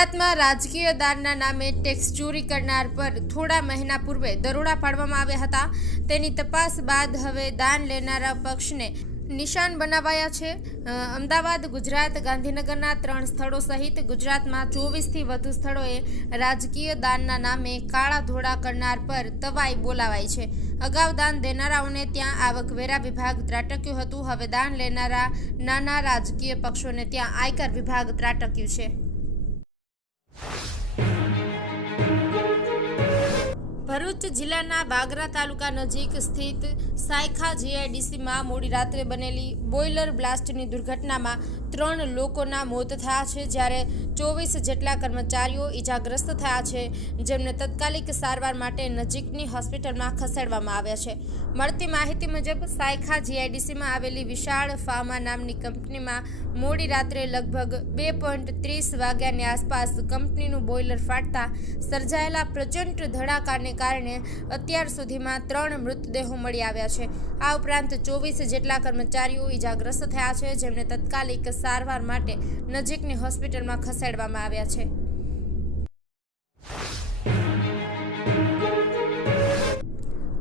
ગુજરાતમાં રાજકીય દાનના નામે ટેક્સ ચોરી કરનાર પર થોડા મહિના પૂર્વે દરોડા પાડવામાં આવ્યા હતા. તેની તપાસ બાદ હવે દાન લેનારા પક્ષને નિશાન બનાવાયા છે. અમદાવાદ, ગુજરાત, ગાંધીનગરના ત્રણ સ્થળો સહિત ગુજરાતમાં ચોવીસથી વધુ સ્થળોએ રાજકીય દાનના નામે કાળા ધોળા કરનાર પર તવાઈ બોલાવાઈ છે. અગાઉ દાન દેનારાઓને ત્યાં આવકવેરા વિભાગ ત્રાટક્યું હતું. હવે દાન લેનારા નાના રાજકીય પક્ષોને ત્યાં આયકર વિભાગ ત્રાટક્યું છે. ભરૂચ જિલ્લાના બાગરા તાલુકા નજીક સ્થિત સાયખા જીઆઈડીસીમાં મોડી રાત્રે બનેલી બોઇલર બ્લાસ્ટની દુર્ઘટનામાં ત્રણ લોકોના મોત થયા છે, જ્યારે ચોવીસ જેટલા કર્મચારીઓ ઈજાગ્રસ્ત થયા છે, જેમને તત્કાલિક સારવાર માટે નજીકની હોસ્પિટલમાં ખસેડવામાં આવ્યા છે. મળતી માહિતી મુજબ, સાયખા જીઆઈડીસીમાં આવેલી વિશાળ ફાર્મા નામની કંપનીમાં મોડી રાત્રે લગભગ બે પોઈન્ટ ત્રીસ વાગ્યાની આસપાસ કંપનીનું બોઇલર ફાટતા સર્જાયેલા પ્રચંડ ધડાકાને કારણે અત્યાર સુધીમાં ત્રણ મૃતદેહો મળી આવ્યા છે. આ ઉપરાંત ચોવીસ જેટલા કર્મચારીઓ ઈજાગ્રસ્ત થયા છે, જેમને તત્કાલિક સારવાર માટે નજીકની હોસ્પિટલમાં ખસેડવામાં આવ્યા છે.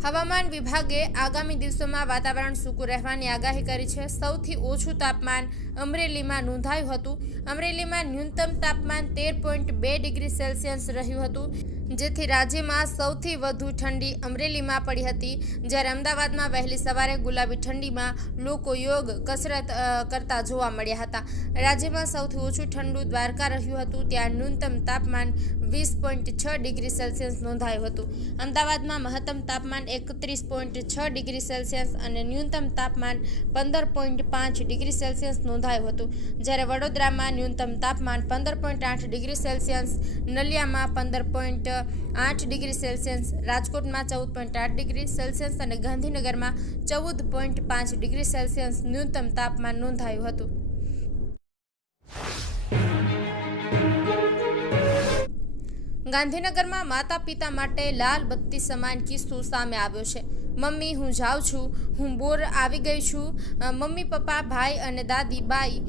હવામાન વિભાગે આગામી દિવસોમાં વાતાવરણ સૂકું રહેવાની આગાહી કરી છે. સૌથી ઓછું તાપમાન અમરેલીમાં નોંધાયું હતું. અમરેલીમાં ન્યૂનતમ તાપમાન તેર પોઈન્ટ બે ડિગ્રી સેલ્સિયસ રહ્યું હતું, જેથી રાજ્યમાં સૌથી વધુ ઠંડી અમરેલીમાં પડી હતી. જ્યારે અમદાવાદમાં વહેલી સવારે ગુલાબી ઠંડીમાં લોકો યોગ, કસરત કરતા જોવા મળ્યા હતા. રાજ્યમાં સૌથી ઓછું ઠંડુ દ્વારકા રહ્યું હતું, ત્યાં ન્યૂનતમ તાપમાન વીસ પોઈન્ટ છ ડિગ્રી સેલ્સિયસ નોંધાયું હતું. અમદાવાદમાં મહત્તમ તાપમાન એકત્રીસ પોઈન્ટ છ ડિગ્રી સેલ્સિયસ અને ન્યૂનતમ તાપમાન પંદર પોઈન્ટ પાંચ ડિગ્રી સેલ્સિયસ નોંધાયું હતું. જ્યારે વડોદરામાં ન્યૂનતમ તાપમાન પંદર પોઈન્ટ આઠ ડિગ્રી સેલ્સિયસ, નલિયામાં પંદર પોઈન્ટ આઠ ડિગ્રી સેલ્સિયસ, રાજકોટમાં ચૌદ પોઈન્ટ આઠ ડિગ્રી સેલ્સિયસ અને ગાંધીનગરમાં ચૌદ પોઈન્ટ પાંચ ડિગ્રી સેલ્સિયસ ન્યૂનતમ તાપમાન નોંધાયું હતું. ગાંધીનગરમાં માતા પિતા માટે લાલ બત્તી સમાન કિસ્સો સામે આવ્યો છે. મમ્મી, હું જાઉં છું. હું બોર આવી ગઈ છું. મમ્મી પપ્પા, ભાઈ અને દાદી, બાઈ.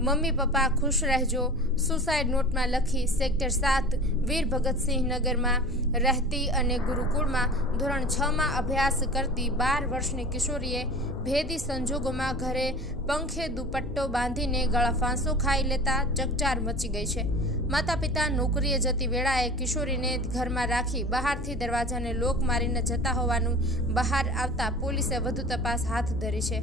મમ્મી પપ્પા, ખુશ રહેજો. સુસાઇડ નોટમાં લખી સેક્ટર સાત, વીર ભગતસિંહ નગરમાં રહેતી અને ગુરુકુળમાં ધોરણ છમાં અભ્યાસ કરતી બાર વર્ષની કિશોરીએ ભેદી સંજોગોમાં ઘરે પંખે દુપટ્ટો બાંધીને ગળા ફાંસો ખાઈ લેતા ચકચાર મચી ગઈ છે. માતા પિતા નોકરીએ જતી વેળાએ કિશોરીને ઘરમાં રાખી બહારથી દરવાજાને લોક મારીને જતા હોવાનું બહાર આવતા પોલીસે વધુ તપાસ હાથ ધરી છે.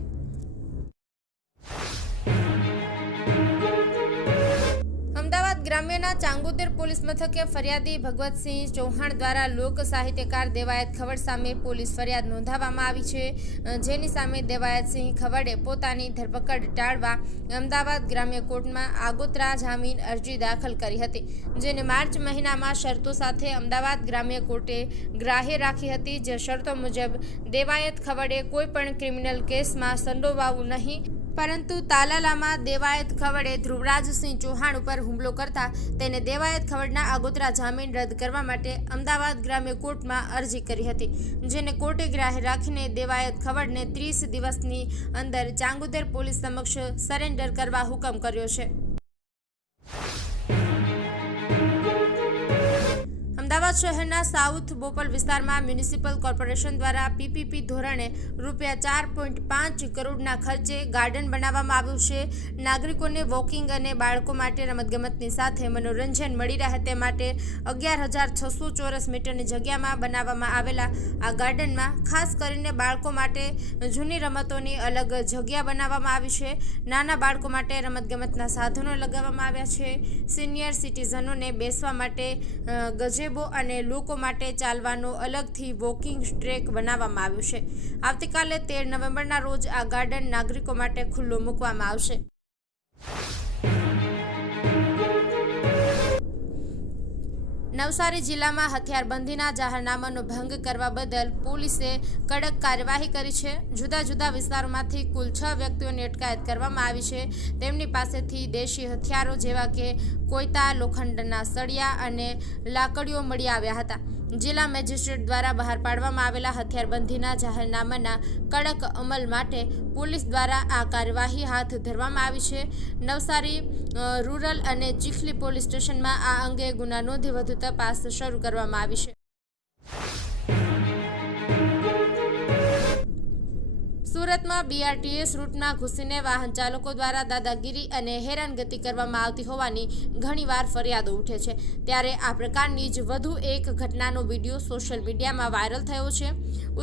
ગ્રામ્યના ચાંગોદર પોલીસ મથકે ફરિયાદી ભગવતસિંહ ચૌહાણ દ્વારા લોક સાહિત્યકાર દેવાયત ખવડ સામે પોલીસ ફરિયાદ નોંધાવવામાં આવી છે. જેની સામે દેવાયતસિંહ ખવડે પોતાની ધરપકડ ટાળવા અમદાવાદ ગ્રામ્ય કોર્ટમાં આગોતરા જામીન અરજી દાખલ કરી હતી, જેને માર્ચ મહિનામાં શરતો સાથે અમદાવાદ ગ્રામ્ય કોર્ટે ગ્રાહ્ય રાખી હતી. જે શરતો મુજબ દેવાયત ખવડે કોઈપણ ક્રિમિનલ કેસમાં સંડોવાવું નહીં. પરંતુ તાલાલામાં દેવાયત ખવડે ધ્રુવરાજસિંહ ચૌહાણ ઉપર હુમલો કરતા તેને દેવાયત ખવડના આગોતરા જામીન રદ કરવા માટે અમદાવાદ ગ્રામ્ય કોર્ટમાં અરજી કરી હતી, જેને કોર્ટે ગ્રાહ્ય રાખીને દેવાયત ખવડને ત્રીસ દિવસની અંદર ચાંગુદેર પોલીસ સમક્ષ સરેન્ડર કરવા હુકમ કર્યો છે. અમદાવાદ શહેરના સાઉથ બોપલ વિસ્તારમાં મ્યુનિસિપલ કોર્પોરેશન દ્વારા પીપીપી ધોરણે રૂપિયા ચાર પોઈન્ટ પાંચ કરોડના ખર્ચે ગાર્ડન બનાવવામાં આવ્યું છે. નાગરિકોને વોકિંગ અને બાળકો માટે રમતગમતની સાથે મનોરંજન મળી રહે તે માટે અગિયાર હજાર છસો ચોરસ મીટરની જગ્યામાં બનાવવામાં આવેલા આ ગાર્ડનમાં ખાસ કરીને બાળકો માટે જૂની રમતોની અલગ જગ્યા બનાવવામાં આવી છે. નાના બાળકો માટે રમતગમતના સાધનો લગાવવામાં આવ્યા છે. સિનિયર સિટીઝનોને બેસવા માટે ગજેબો અને લોકો માટે ચાલવાનો અલગથી વોકિંગ ટ્રેક બનાવવામાં આવ્યો છે. આવતીકાલે તેર નવેમ્બરના રોજ આ ગાર્ડન નાગરિકો માટે ખુલ્લું મૂકવામાં આવશે. નવસારી જિલ્લામાં હથિયારબંધીના જાહેરનામાનો ભંગ કરવા બદલ પોલીસે કડક કાર્યવાહી કરી છે. જુદા જુદા વિસ્તારોમાંથી કુલ છ વ્યક્તિઓની અટકાયત કરવામાં આવી છે. તેમની પાસેથી દેશી હથિયારો જેવા કે કોયતા, લોખંડના સળિયા અને લાકડીઓ મળી આવ્યા હતા. જિલ્લા મેજિસ્ટ્રેટ દ્વારા બહાર પાડવામાં આવેલા હથિયારબંધીના જાહેરનામાના કડક અમલ માટે પોલીસ દ્વારા આ કાર્યવાહી હાથ ધરવામાં આવી છે. નવસારી રૂરલ અને ચીખલી પોલીસ સ્ટેશનમાં આ અંગે ગુના નોંધી વધુ તપાસ શરૂ કરવામાં આવી છે. સુરતમાં બીઆરટીએસ રૂટના ઘૂસીને વાહન ચાલકો દ્વારા દાદાગીરી અને હેરાનગતિ કરવામાં આવતી હોવાની ઘણીવાર ફરિયાદો ઉઠે છે. ત્યારે આ પ્રકારની જ વધુ એક ઘટનાનો વીડિયો સોશિયલ મીડિયામાં વાયરલ થયો છે.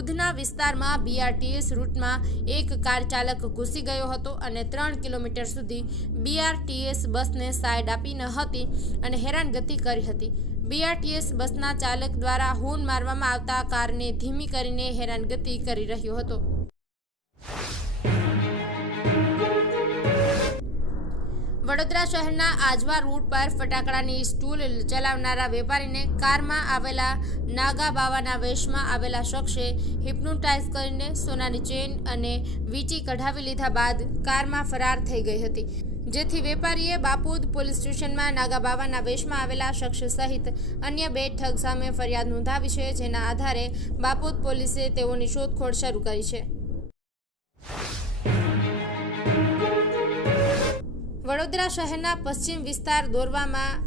ઉધના વિસ્તારમાં બીઆરટીએસ રૂટમાં એક કાર ચાલક ઘૂસી ગયો હતો અને ત્રણ કિલોમીટર સુધી બીઆરટીએસ બસને સાઈડ આપી ન હતી અને હેરાનગતિ કરી હતી. બીઆરટીએસ બસના ચાલક દ્વારા હોન મારવામાં આવતા કારને ધીમી કરીને હેરાનગતિ કરી રહ્યો હતો. વડોદરા શહેરના આજવા રૂટ પર ફટાકડાની સ્ટૂલ ચલાવનારા વેપારીને કારમાં આવેલા નાગા બાવાના વેશમાં આવેલા શખ્સે હિપ્નોટાઇઝ કરીને સોનાની ચેન અને વીંટી કઢાવી લીધા બાદ કારમાં ફરાર થઈ ગઈ હતી. જેથી વેપારીએ બાપુદ પોલીસ સ્ટેશનમાં નાગા બાવાના વેશમાં આવેલા શખ્સ સહિત અન્ય બે ઠગ સામે ફરિયાદ નોંધાવી છે, જેના આધારે બાપુદ પોલીસે તેઓની શોધખોળ શરૂ કરી છે. વડોદરા શહેરના પશ્ચિમ વિસ્તાર દોરવામાં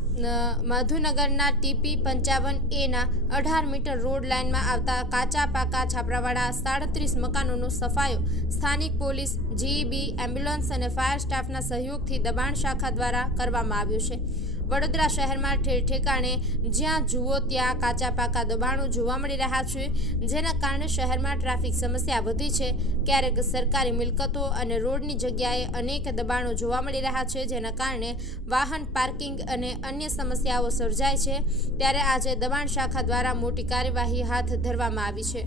માધુનગરના ટીપી પંચાવન એના અઢાર મીટર રોડ લાઇનમાં આવતા કાચા પાકા છાપરાવાળા સાડત્રીસ મકાનોનો સફાયો સ્થાનિક પોલીસ, જીઈબી, એમ્બ્યુલન્સ અને ફાયર સ્ટાફના સહયોગથી દબાણ શાખા દ્વારા કરવામાં આવ્યો છે. વડોદરા શહેરમાં ઠેર ઠેકાણે જ્યાં જુઓ ત્યાં કાચા પાકા દબાણો જોવા મળી રહ્યા છે. જેના કારણે શહેરમાં ટ્રાફિક સમસ્યા વધી છે. ક્યારેક સરકારી મિલકતો અને રોડની જગ્યાએ અનેક દબાણો જોવા મળી રહ્યા છે, જેના કારણે વાહન પાર્કિંગ અને અન્ય સમસ્યાઓ સર્જાય છે. ત્યારે આજે દબાણ શાખા દ્વારા મોટી કાર્યવાહી હાથ ધરવામાં આવી છે.